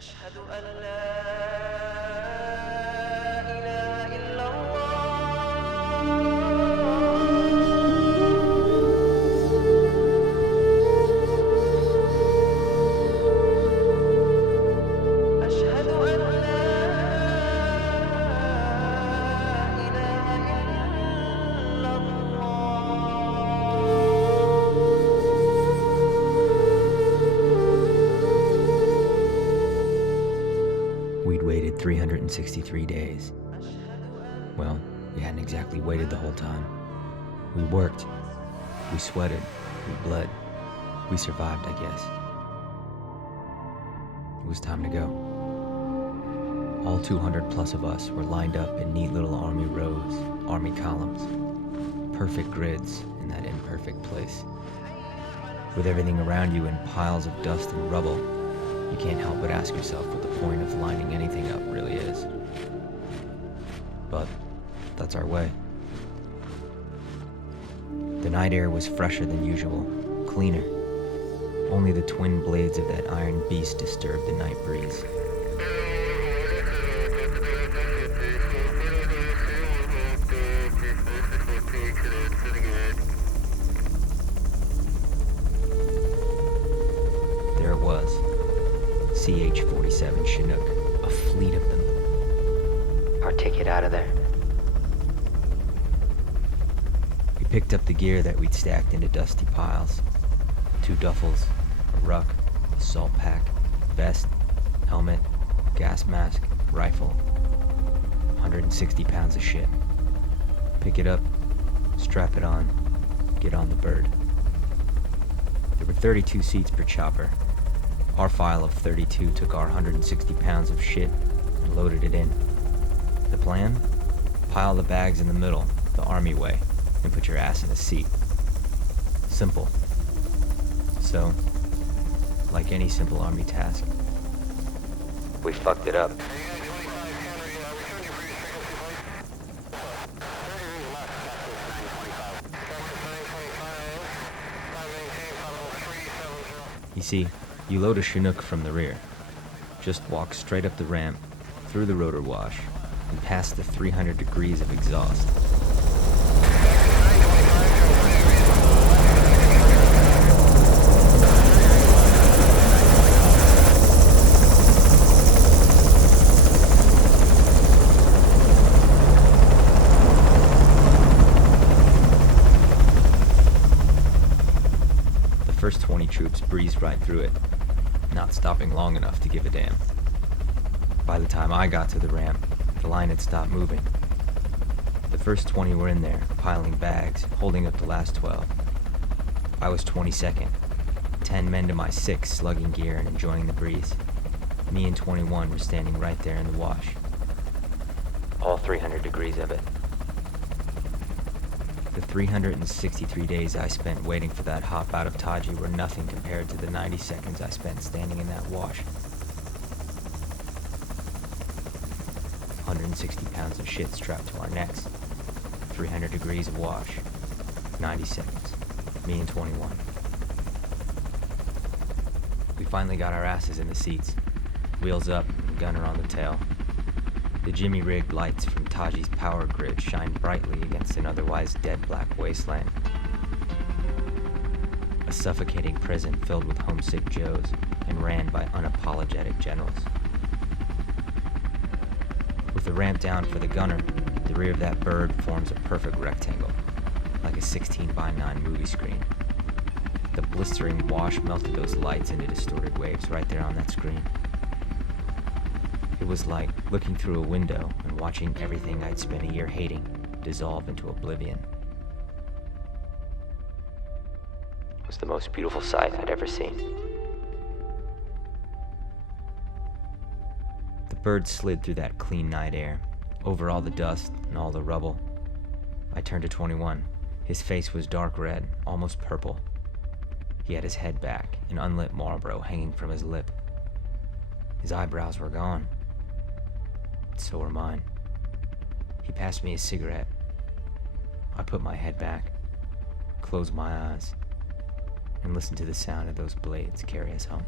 أشهد أن لا إله إلا الله. أشهد أن لا إله إلا الله. We'd waited 363 days. Well, we hadn't exactly waited the whole time. We worked, we sweated, we bled, we survived, I guess. It was time to go. All 200 plus of us were lined up in neat little army rows, army columns, perfect grids in that imperfect place. With everything around you in piles of dust and rubble, you can't help but ask yourself what the point of lining anything up really is. But that's our way. The night air was fresher than usual, cleaner. Only the twin blades of that iron beast disturbed the night breeze. There it was. CH-47 Chinook, a fleet of them. Our ticket out of there. We picked up the gear that we'd stacked into dusty piles. 2 duffels, a ruck, a salt pack, vest, helmet, gas mask, rifle. 160 pounds of shit. Pick it up, strap it on, get on the bird. There were 32 seats per chopper. Our file of 32 took our 160 pounds of shit and loaded it in. The plan? Pile the bags in the middle, the army way, and put your ass in a seat. Simple. So, like any simple army task, we fucked it up. You see, you load a Chinook from the rear. Just walk straight up the ramp, through the rotor wash, and past the 300 degrees of exhaust. The first 20 troops breezed right through it, not stopping long enough to give a damn. By the time I got to the ramp, the line had stopped moving. The first 20 were in there, piling bags, holding up the last 12. I was 22nd, 10 men to my 6 slugging gear and enjoying the breeze. Me and 21 were standing right there in the wash. All 300 degrees of it. The 363 days I spent waiting for that hop out of Taji were nothing compared to the 90 seconds I spent standing in that wash. 160 pounds of shit strapped to our necks. 300 degrees of wash. 90 seconds. Me and 21. We finally got our asses in the seats. Wheels up, gunner on the tail. The jimmy-rigged lights from Taji's power grid shined brightly against an otherwise dead black wasteland. A suffocating prison filled with homesick Joes and ran by unapologetic generals. With the ramp down for the gunner, the rear of that bird forms a perfect rectangle, like a 16:9 movie screen. The blistering wash melted those lights into distorted waves right there on that screen. It was like looking through a window and watching everything I'd spent a year hating dissolve into oblivion. It was the most beautiful sight I'd ever seen. The bird slid through that clean night air, over all the dust and all the rubble. I turned to 21. His face was dark red, almost purple. He had his head back, an unlit Marlboro hanging from his lip. His eyebrows were gone. So were mine. He passed me a cigarette. I put my head back, closed my eyes, and listened to the sound of those blades carry us home.